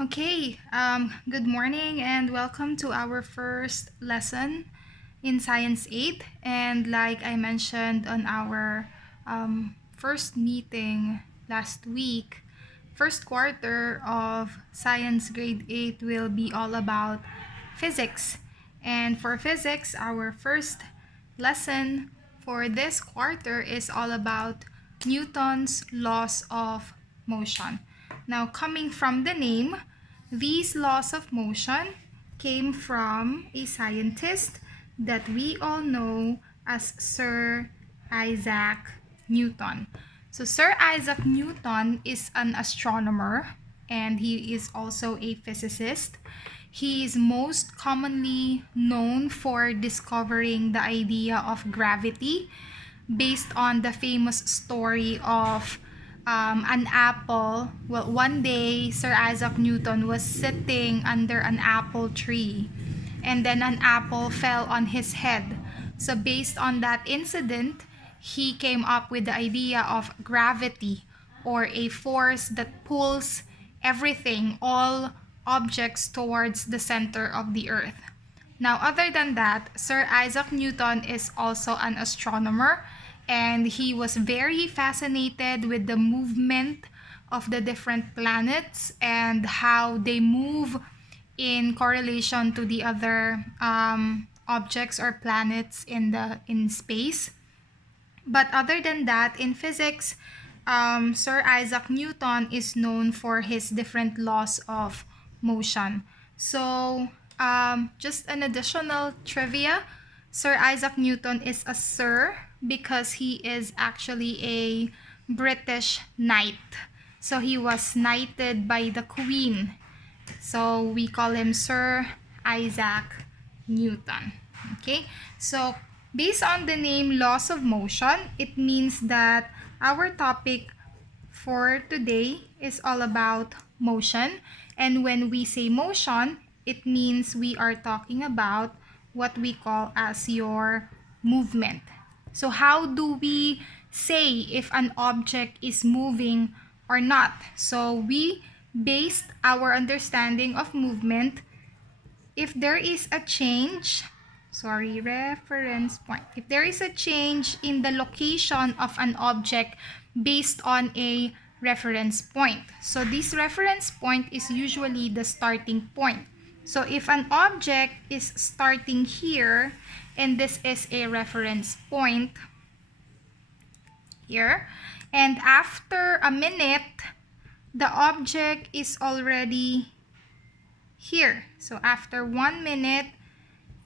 Okay, good morning and welcome to our first lesson in Science 8. And like I mentioned on our first meeting last week, first quarter of Science Grade 8 will be all about physics. And for physics, our first lesson for this quarter is all about Newton's laws of motion. Now, coming from the name, these laws of motion came from a scientist that we all know as Sir Isaac Newton. So Sir Isaac Newton is an astronomer and he is also a physicist. He is most commonly known for discovering the idea of gravity based on the famous story of an apple. Well, one day, Sir Isaac Newton was sitting under an apple tree, and then an apple fell on his head. So, based on that incident, he came up with the idea of gravity, or a force that pulls everything, all objects, towards the center of the earth. Now, other than that, Sir Isaac Newton is also an astronomer, and he was very fascinated with the movement of the different planets and how they move in correlation to the other objects or planets in space. But other than that, in physics, Sir Isaac Newton is known for his different laws of motion. So, just an additional trivia, Sir Isaac Newton is a Sir because he is actually a British knight. So, he was knighted by the Queen. So, we call him Sir Isaac Newton. Okay, so based on the name laws of motion, it means that our topic for today is all about motion. And when we say motion, it means we are talking about what we call as your movement. So how do we say if an object is moving or not? So we based our understanding of movement if there is a change, reference point. If there is a change in the location of an object based on a reference point. So this reference point is usually the starting point. So if an object is starting here, and this is a reference point here, and after a minute, the object is already here. So after 1 minute,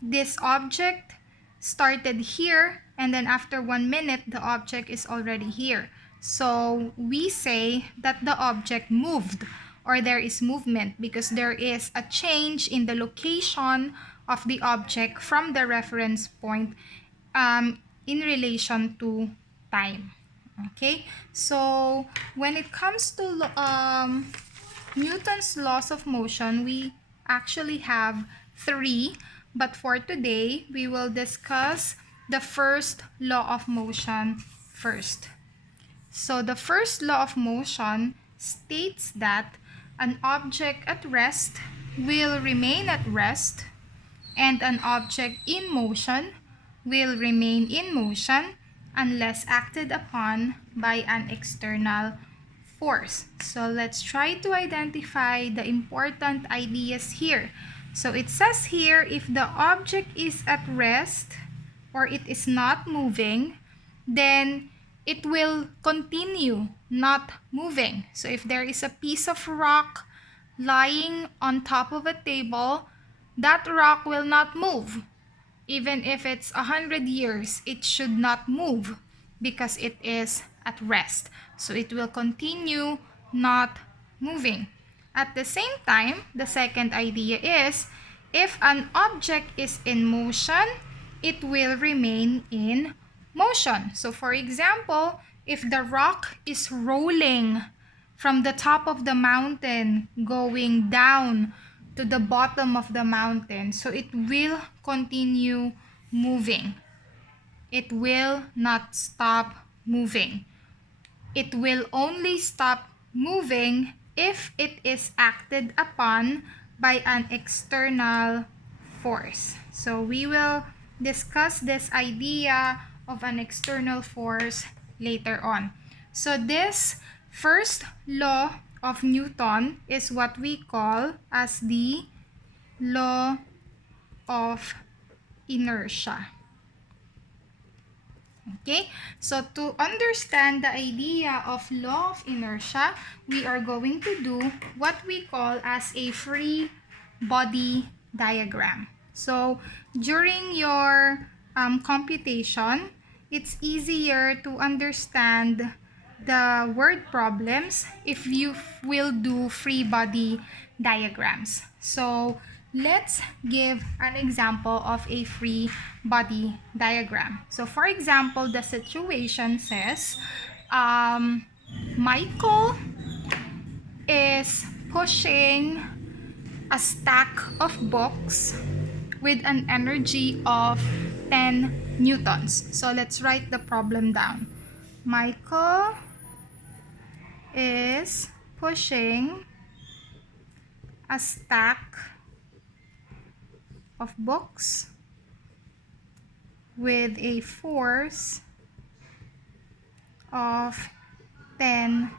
this object started here, and then after 1 minute, the object is already here. So we say that the object moved, or there is movement, because there is a change in the location of the object from the reference point in relation to time. Okay, so when it comes to Newton's laws of motion, we actually have 3, but for today, we will discuss the first law of motion first. So the first law of motion states that an object at rest will remain at rest, and an object in motion will remain in motion unless acted upon by an external force. So let's try to identify the important ideas here. So it says here, if the object is at rest or it is not moving, then it will continue not moving. So if there is a piece of rock lying on top of a table, that rock will not move. Even if it's 100 years, it should not move because it is at rest. So it will continue not moving. At the same time, the second idea is, if an object is in motion, it will remain in motion. So for example, if the rock is rolling from the top of the mountain going down to the bottom of the mountain, so it will continue moving. It will not stop moving. It will only stop moving if it is acted upon by an external force. So we will discuss this idea of an external force later on. So this first law of Newton is what we call as the law of inertia. Okay, so to understand the idea of law of inertia, we are going to do what we call as a free body diagram. So during your computation, it's easier to understand the word problems if you will do free body diagrams. So let's give an example of a free body diagram. So for example, the situation says Michael is pushing a stack of books with an energy of 10 newtons. So let's write the problem down. Michael is pushing a stack of books with a force of 10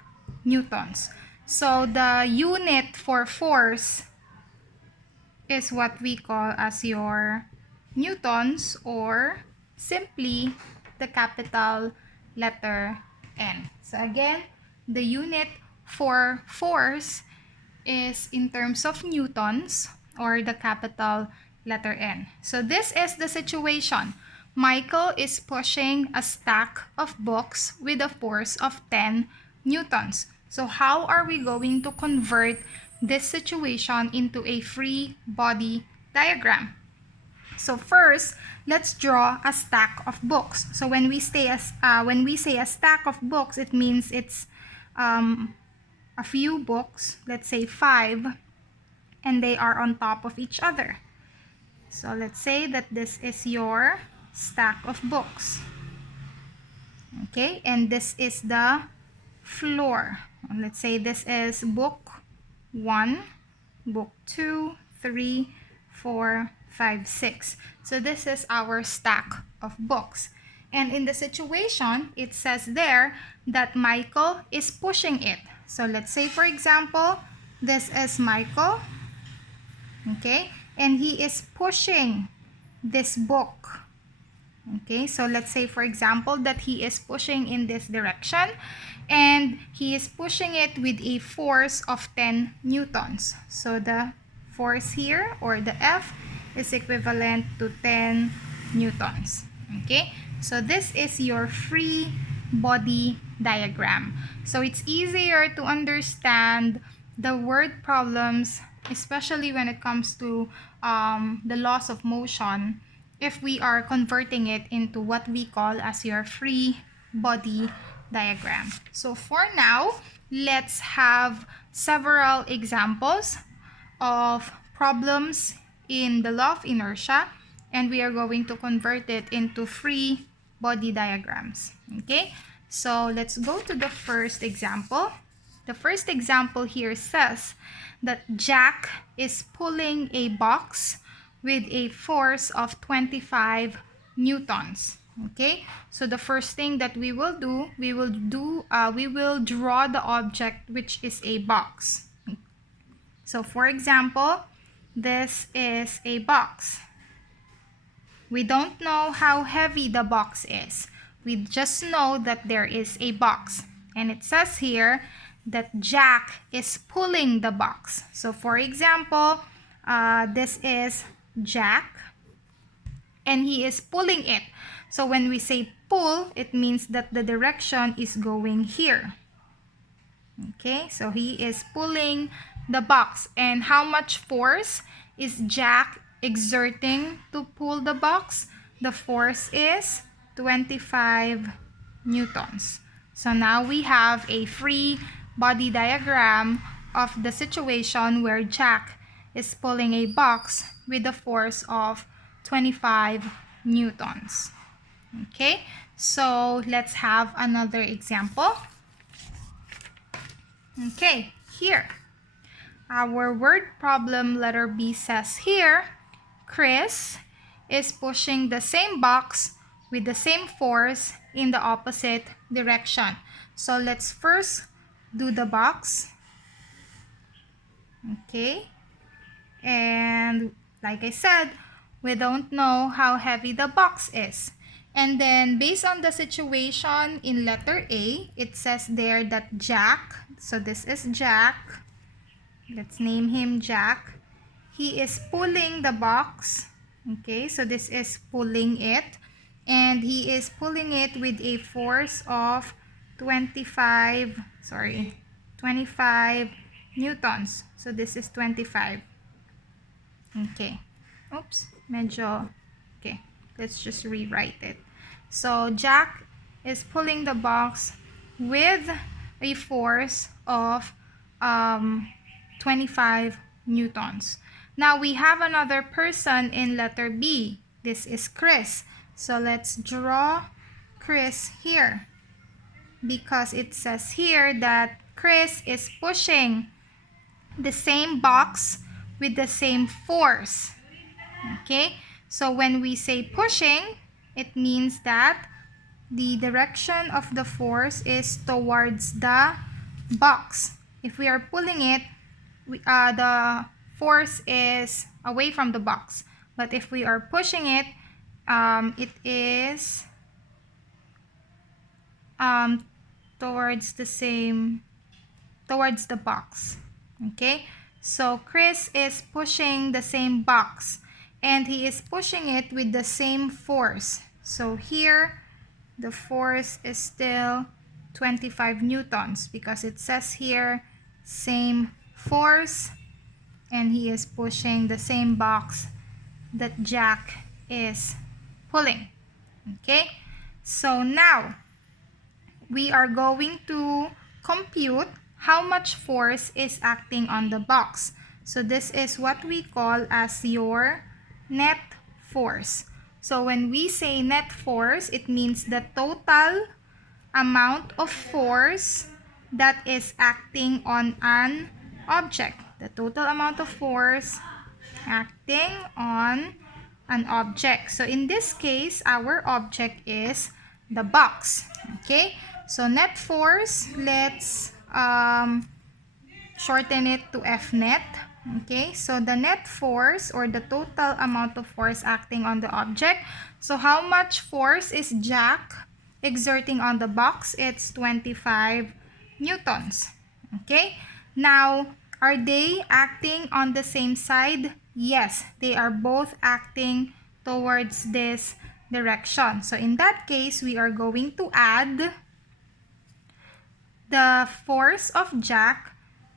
newtons. So the unit for force is what we call as your newtons, or simply the capital letter N. So again, the unit for force is in terms of newtons, or the capital letter N. So this is the situation. Michael is pushing a stack of books with a force of 10 newtons. So how are we going to convert this situation into a free body diagram? So first, let's draw a stack of books. So when we say a stack of books, it means it's a few books, let's say 5, and they are on top of each other. So let's say that this is your stack of books. Okay, and this is the floor. Let's say this is book 1, book 2, 3, 4, 5, 6. So this is our stack of books. And in the situation, it says there that Michael is pushing it. So let's say, for example, this is Michael. Okay, and he is pushing this book. Okay, so let's say, for example, that he is pushing in this direction, and he is pushing it with a force of 10 newtons. So the force here, or the F, is equivalent to 10 newtons. Okay, so this is your free body diagram. So it's easier to understand the word problems, especially when it comes to the laws of motion, if we are converting it into what we call as your free body diagram. So for now, let's have several examples of problems in the law of inertia, and we are going to convert it into free body diagrams. Okay, so let's go to the first example. The first example here says that Jack is pulling a box with a force of 25 newtons. Okay, so the first thing that we will do, we will draw the object, which is a box. So for example, this is a box. We don't know how heavy the box is. We just know that there is a box. And it says here that Jack is pulling the box. So for example, this is Jack, and he is pulling it. So when we say pull, it means that the direction is going here. Okay, so he is pulling the box. And how much force is Jack exerting to pull the box? The force is 25 newtons. So now we have a free body diagram of the situation where Jack is pulling a box with a force of 25 newtons. Okay, so let's have another example. Okay, here. Our word problem letter B says here, Chris is pushing the same box with the same force in the opposite direction. So let's first do the box. Okay. And like I said, we don't know how heavy the box is. And then based on the situation in letter A, it says there that Jack, so this is Jack, let's name him Jack. He is pulling the box. Okay, so this is pulling it. And he is pulling it with a force of 25 newtons. So this is 25. Okay. Oops, medyo. Okay, let's just rewrite it. So Jack is pulling the box with a force of 25 newtons. Now we have another person in letter B. This is Chris. So let's draw Chris here, because it says here that Chris is pushing the same box with the same force. Okay, so when we say pushing, it means that the direction of the force is towards the box. If we are pulling it, the force is away from the box. But if we are pushing it, it is towards the box. Okay, so Chris is pushing the same box, and he is pushing it with the same force. So here, the force is still 25 newtons because it says here, same force, and he is pushing the same box that Jack is pulling. Okay, so now we are going to compute how much force is acting on the box. So this is what we call as your net force. So when we say net force, it means the total amount of force that is acting on an object. The total amount of force acting on an object. So in this case, our object is the box. Okay, so net force, let's shorten it to F net. Okay, so the net force, or the total amount of force acting on the object. So how much force is Jack exerting on the box? It's 25 newtons. Okay, now are they acting on the same side? Yes, they are both acting towards this direction. So in that case, we are going to add the force of Jack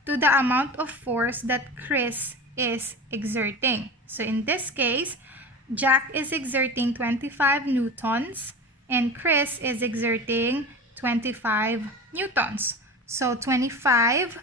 to the amount of force that Chris is exerting. So in this case, Jack is exerting 25 newtons and Chris is exerting 25 newtons. So 25,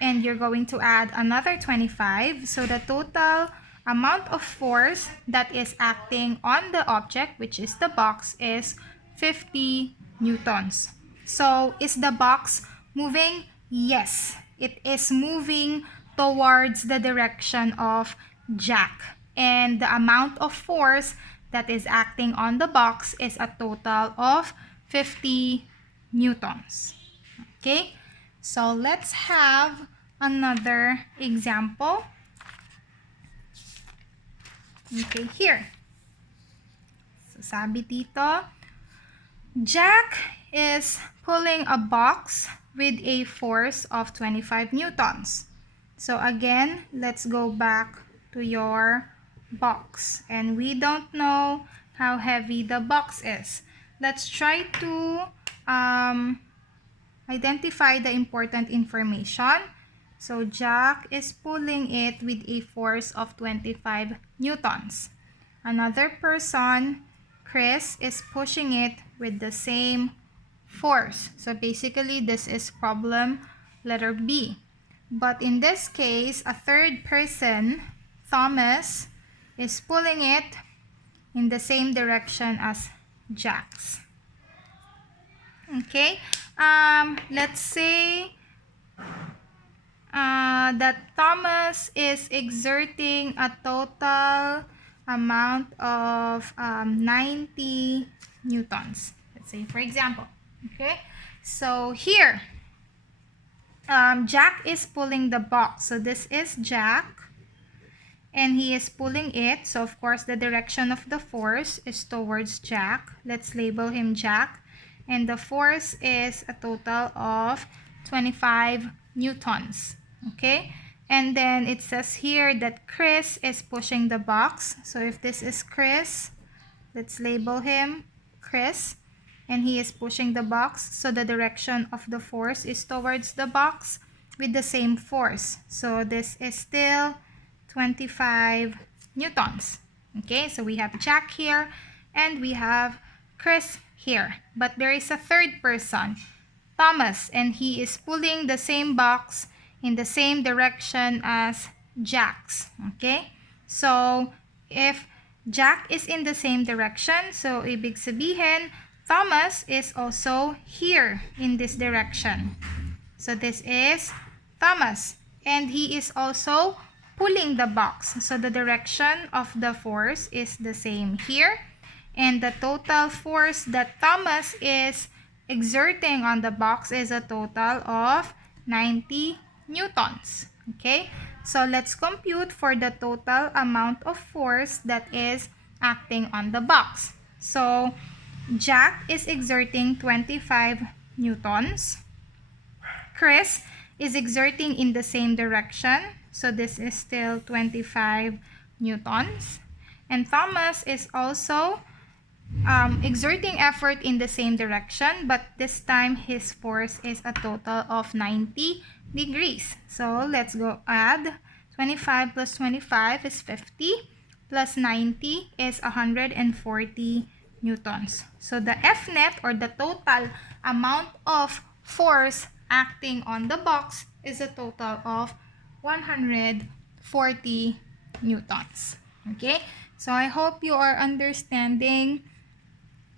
and you're going to add another 25. So the total amount of force that is acting on the object, which is the box, is 50 newtons. So is the box moving? Yes, it is moving towards the direction of Jack. And the amount of force that is acting on the box is a total of 50 newtons. Okay, so let's have another example. Okay, here. So sabi dito, Jack is pulling a box with a force of 25 newtons. So again, let's go back to your box. And we don't know how heavy the box is. Let's try to identify the important information. So Jack is pulling it with a force of 25 newtons. Another person, Chris, is pushing it with the same force. So basically, this is problem letter B. But in this case, a third person, Thomas, is pulling it in the same direction as Jack's. Okay, let's say that Thomas is exerting a total amount of 90 newtons. Let's say, for example, okay? So here, Jack is pulling the box. So this is Jack, and he is pulling it. So of course, the direction of the force is towards Jack. Let's label him Jack. And the force is a total of 25 newtons. Okay? And then it says here that Chris is pushing the box. So if this is Chris, let's label him Chris. And he is pushing the box. So the direction of the force is towards the box with the same force. So this is still 25 newtons. Okay, so we have Jack here and we have Chris here. But there is a third person, Thomas, and he is pulling the same box in the same direction as Jack's. Okay, so if Jack is in the same direction, so ibig sabihin, Thomas is also here in this direction. So this is Thomas, and he is also pulling the box. So the direction of the force is the same here. And the total force that Thomas is exerting on the box is a total of 90 newtons. Okay? So let's compute for the total amount of force that is acting on the box. So Jack is exerting 25 newtons. Chris is exerting in the same direction. So this is still 25 newtons. And Thomas is also exerting effort in the same direction, but this time his force is a total of 90 degrees. So let's go add 25 plus 25 is 50 plus 90 is 140 newtons. So the F net, or the total amount of force acting on the box, is a total of 140 newtons. Okay, so I hope you are understanding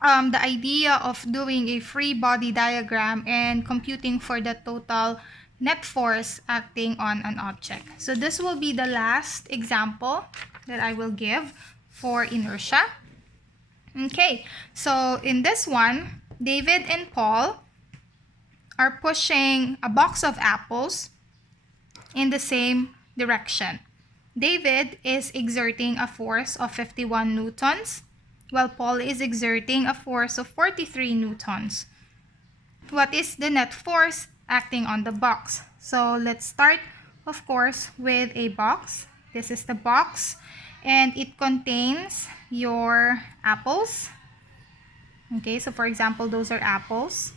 the idea of doing a free body diagram and computing for the total net force acting on an object. So this will be the last example that I will give for inertia. Okay, so in this one, David and Paul are pushing a box of apples in the same direction. David is exerting a force of 51 newtons, while Paul is exerting a force of 43 newtons. What is the net force acting on the box? So let's start, of course, with a box. This is the box, and it contains your apples. Okay, so for example, those are apples.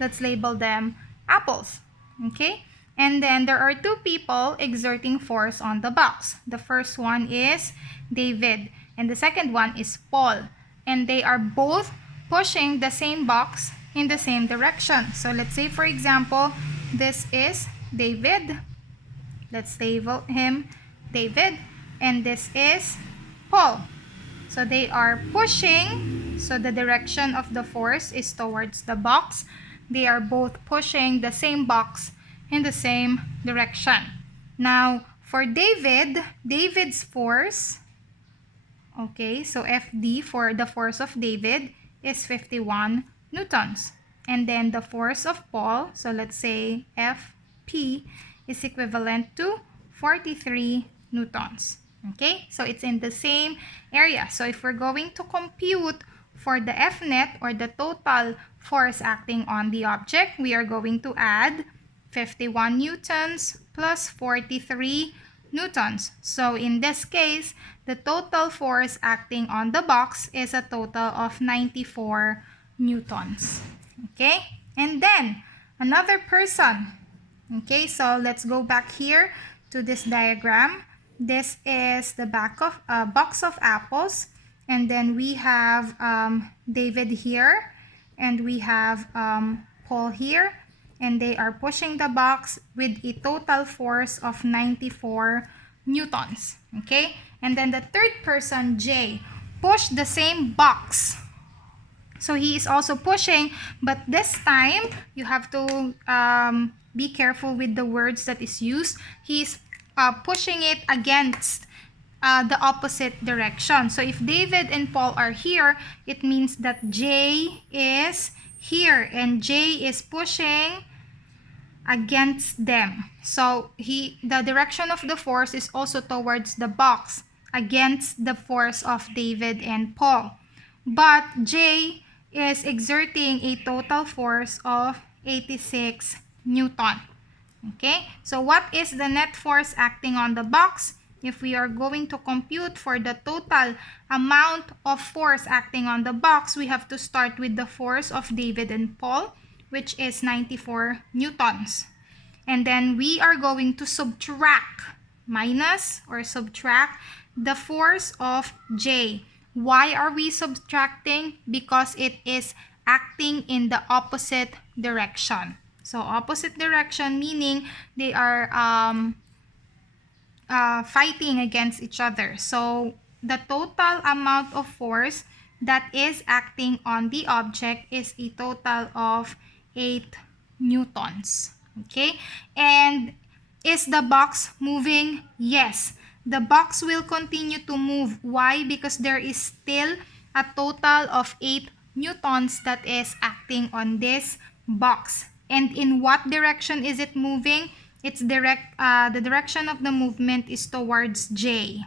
Let's label them apples. Okay, and then there are two people exerting force on the box. The first one is David, and the second one is Paul. And they are both pushing the same box in the same direction. So let's say, for example, this is David. Let's label him David. And this is Paul. So they are pushing. So the direction of the force is towards the box. They are both pushing the same box in the same direction. Now, for David, David's force, okay, so FD for the force of David is 51 newtons. And then the force of Paul, so let's say FP, is equivalent to 43 newtons. Okay, so it's in the same area. So if we're going to compute for the F net, or the total force acting on the object, we are going to add 51 newtons plus 43 newtons. So in this case, the total force acting on the box is a total of 94 newtons. Okay, and then another person. Okay, so let's go back here to this diagram. This is the back of a box of apples, and then we have David here, and we have Paul here, and they are pushing the box with a total force of 94 newtons. Okay, and then the third person, J, pushed the same box. So he is also pushing, but this time you have to be careful with the words that is used. He's pushing it against the opposite direction. So if David and Paul are here, it means that J is here and J is pushing against them. So the direction of the force is also towards the box, against the force of David and Paul. But J is exerting a total force of 86 Newton. Okay, so what is the net force acting on the box? If we are going to compute for the total amount of force acting on the box, we have to start with the force of David and Paul, which is 94 newtons. And then we are going to subtract, minus or subtract the force of J. Why are we subtracting? Because it is acting in the opposite direction. So opposite direction meaning they are fighting against each other. So the total amount of force that is acting on the object is a total of 8 newtons. Okay, and is the box moving? Yes, the box will continue to move. Why? Because there is still a total of 8 newtons that is acting on this box. And in what direction is it moving? It's the direction of the movement is towards J.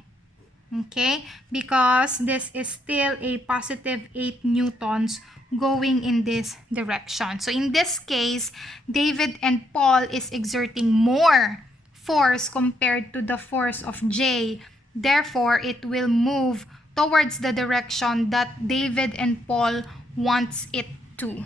Okay, because this is still a positive 8 newtons going in this direction. So in this case, David and Paul is exerting more force compared to the force of J. Therefore, it will move towards the direction that David and Paul wants it to.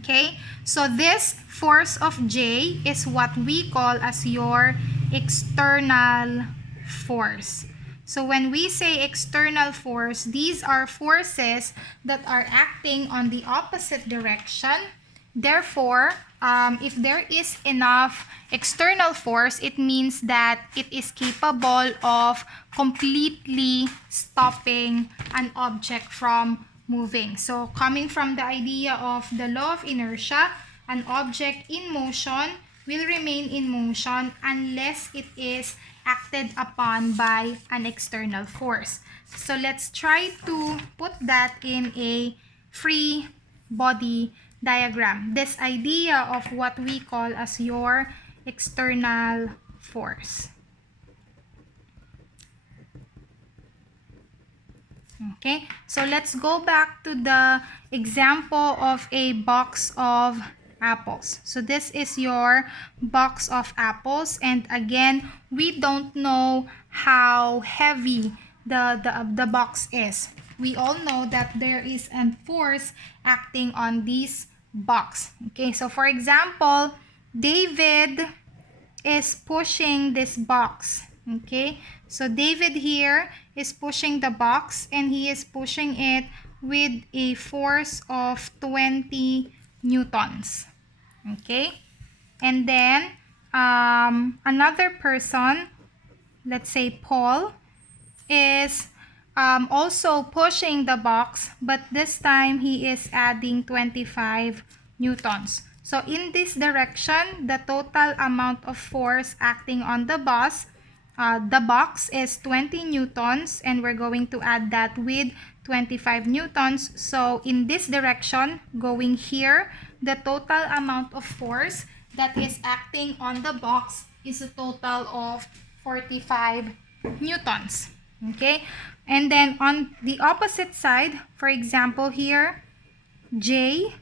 Okay, so this force of J is what we call as your external force. So when we say external force, these are forces that are acting on the opposite direction. Therefore, if there is enough external force, it means that it is capable of completely stopping an object from moving. So coming from the idea of the law of inertia, an object in motion will remain in motion unless it is acted upon by an external force. So let's try to put that in a free body diagram. This idea of what we call as your external force. Okay, so let's go back to the example of a box of apples. So this is your box of apples, and again, we don't know how heavy the box is. We all know that there is a force acting on this box. Okay, so for example, David is pushing this box. Okay, so David here is pushing the box and he is pushing it with a force of 20 newtons. Okay, and then another person, let's say Paul, is also pushing the box, but this time he is adding 25 newtons. So in this direction, the total amount of force acting on the box is 20 newtons, and we're going to add that with 25 newtons. So in this direction, going here, the total amount of force that is acting on the box is a total of 45 newtons. Okay, and then on the opposite side, for example here, J,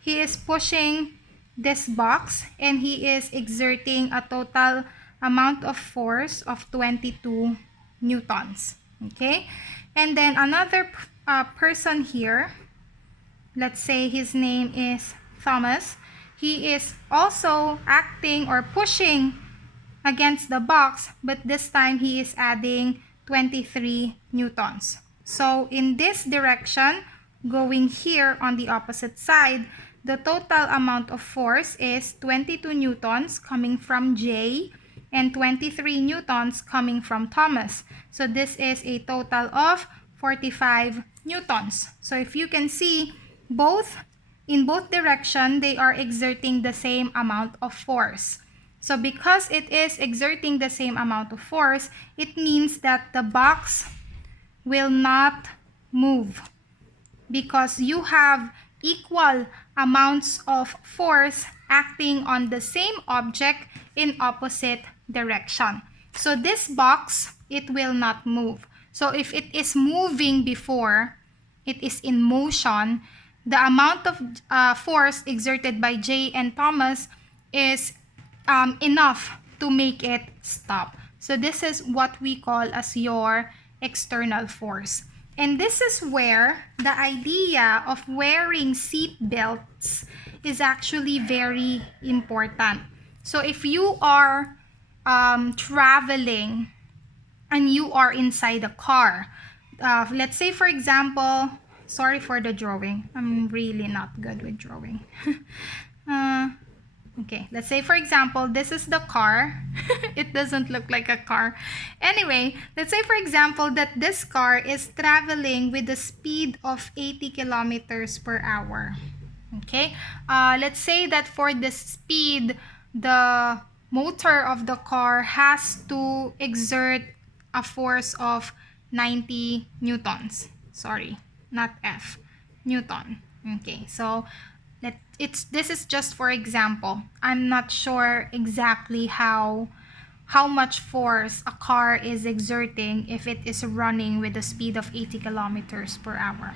he is pushing this box and he is exerting a total amount of force of 22 newtons. Okay, and then another person here, let's say his name is Thomas, he is also acting or pushing against the box, but this time he is adding 23 newtons. So in this direction, going here on the opposite side, the total amount of force is 22 newtons coming from J and 23 newtons coming from Thomas. So this is a total of 45 newtons. So if you can see, both in both directions, they are exerting the same amount of force. So because it is exerting the same amount of force, it means that the box will not move because you have equal amounts of force acting on the same object in opposite direction. So this box, it will not move. So if it is moving before, it is in motion, the amount of force exerted by Jay and Thomas is enough to make it stop. So this is what we call as your external force. And this is where the idea of wearing seat belts is actually very important. So if you are traveling and you are inside a car, let's say for example, sorry for the drawing, I'm really not good with drawing. Okay, let's say for example, this is the car. It doesn't look like a car. Anyway, let's say for example that this car is traveling with a speed of 80 kilometers per hour. Okay, let's say that for the speed, the motor of the car has to exert a force of 90 newtons. Sorry, not F, Newton. Okay, so this is just for example. I'm not sure exactly how much force a car is exerting if it is running with a speed of 80 kilometers per hour.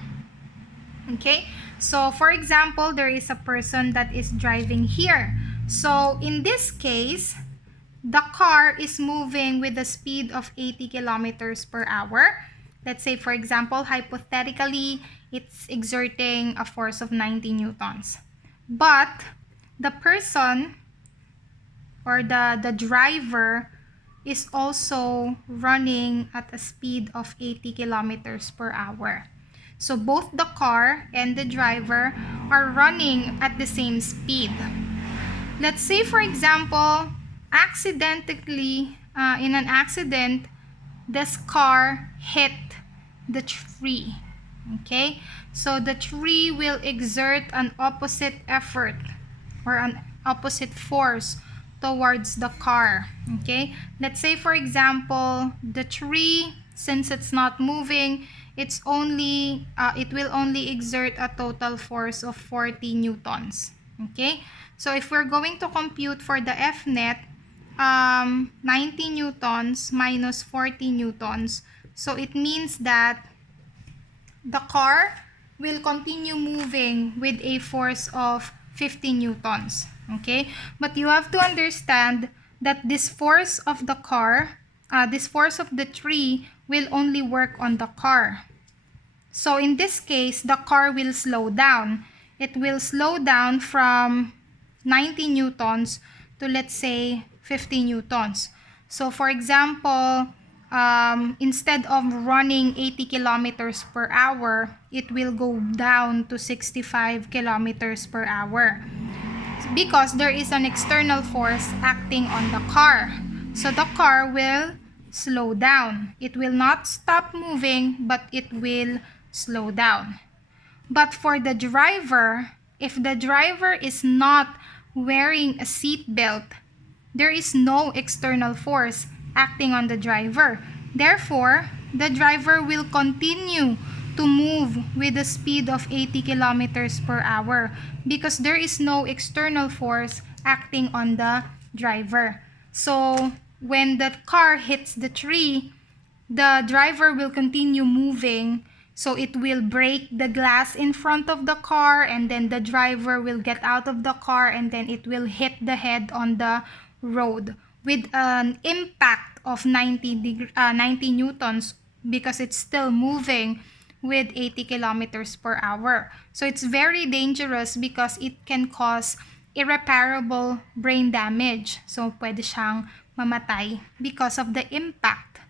Okay, so for example, there is a person that is driving here. So in this case, the car is moving with a speed of 80 kilometers per hour. Let's say for example, hypothetically, it's exerting a force of 90 newtons. But the person or the driver is also running at a speed of 80 kilometers per hour. So both the car and the driver are running at the same speed. Let's say for example, accidentally, in an accident, this car hit the tree. Okay, so the tree will exert an opposite effort or an opposite force towards the car. Okay, let's say for example, the tree, since it's not moving, it will only exert a total force of 40 newtons. Okay, so if we're going to compute for the F net, 90 newtons minus 40 newtons, so it means that the car will continue moving with a force of 50 newtons. Okay, but you have to understand that this force of the car, this force of the tree will only work on the car. So in this case, the car will slow down. It will slow down from 90 newtons to, let's say, 50 newtons. So for example, instead of running 80 kilometers per hour, it will go down to 65 kilometers per hour because there is an external force acting on the car. So the car will slow down. It will not stop moving, but it will slow down. But for the driver, if the driver is not wearing a seat belt, there is no external force acting on the driver. Therefore, the driver will continue to move with a speed of 80 kilometers per hour because there is no external force acting on the driver. So when the car hits the tree, the driver will continue moving. So it will break the glass in front of the car, and then the driver will get out of the car, and then it will hit the head on the road with an impact of 90 newtons because it's still moving with 80 kilometers per hour. So it's very dangerous because it can cause irreparable brain damage. So pwede siyang mamatay because of the impact.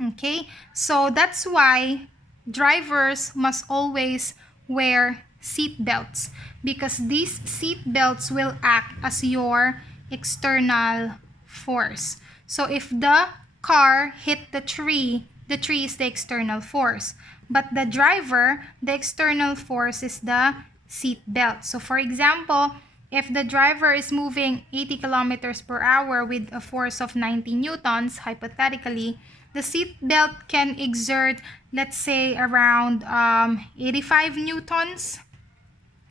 Okay? So that's why drivers must always wear seat belts because these seat belts will act as your external force. So if the car hit the tree is the external force. But the driver, the external force is the seat belt. So for example, if the driver is moving 80 kilometers per hour with a force of 90 newtons, hypothetically, the seat belt can exert, let's say, around 85 newtons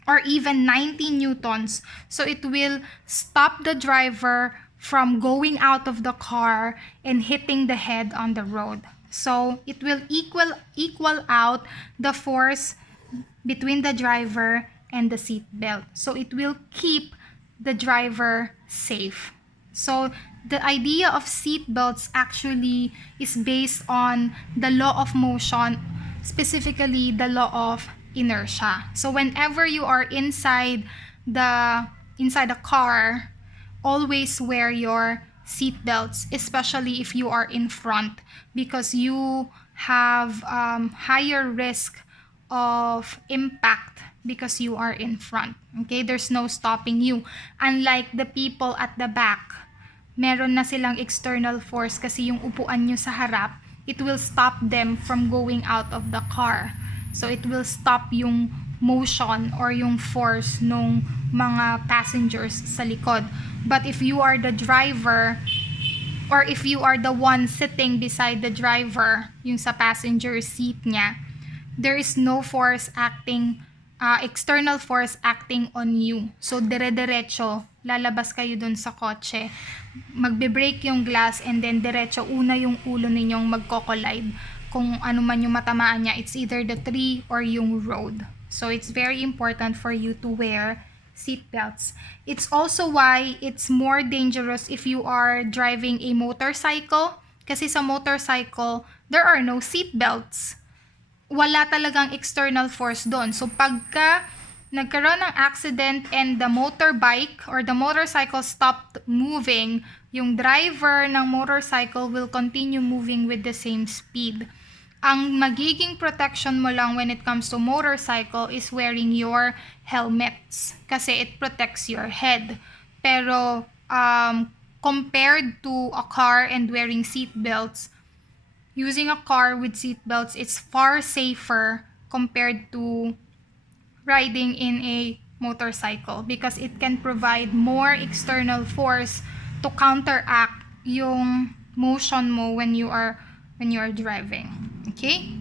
or even 90 newtons. So it will stop the driver from going out of the car and hitting the head on the road. So it will equal out the force between the driver and the seat belt. So it will keep the driver safe. So the idea of seat belts actually is based on the law of motion, specifically the law of inertia. So whenever you are inside a car, always wear your seat belts, especially if you are in front, because you have higher risk of impact because you are in front. Okay, there's no stopping you. Unlike the people at the back, meron na silang external force kasi yung upuan nyo sa harap, it will stop them from going out of the car. So it will stop yung motion or yung force ng mga passengers sa likod. But if you are the driver, or if you are the one sitting beside the driver, yung sa passenger seat niya, there is no force acting, external force acting on you. So dire-diretso, lalabas kayo dun sa kotse, magbe-break yung glass, and then diretso una yung ulo ninyong magko-collide. Kung ano man yung matamaan niya, it's either the tree or yung road. So it's very important for you to wear seat belts. It's also why it's more dangerous if you are driving a motorcycle. Kasi sa motorcycle, there are no seat belts. Wala talagang external force doon. So pagka nagkaroon ng accident and the motorbike or the motorcycle stopped moving, yung driver ng motorcycle will continue moving with the same speed. Ang magiging protection mo lang when it comes to motorcycle is wearing your helmets kasi it protects your head. Pero compared to a car and wearing seat belts, using a car with seat belts, it's far safer compared to riding in a motorcycle because it can provide more external force to counteract yung motion mo when you are driving. Okay?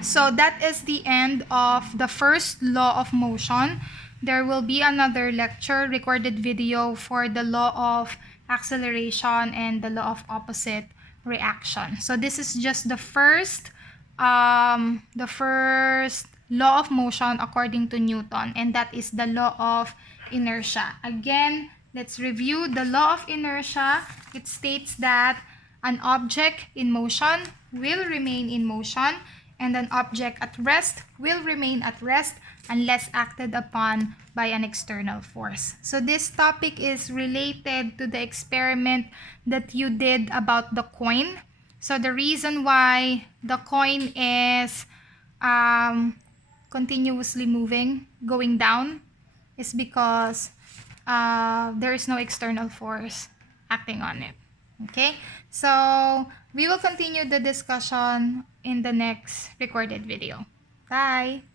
So that is the end of the first law of motion. There will be another lecture, recorded video, for the law of acceleration and the law of opposite reaction. So this is just the first law of motion according to Newton, and that is the law of inertia. Again, let's review the law of inertia. It states that an object in motion will remain in motion, and an object at rest will remain at rest unless acted upon by an external force. So this topic is related to the experiment that you did about the coin. So the reason why the coin is continuously moving, going down, is because there is no external force acting on it. Okay, so we will continue the discussion in the next recorded video. Bye!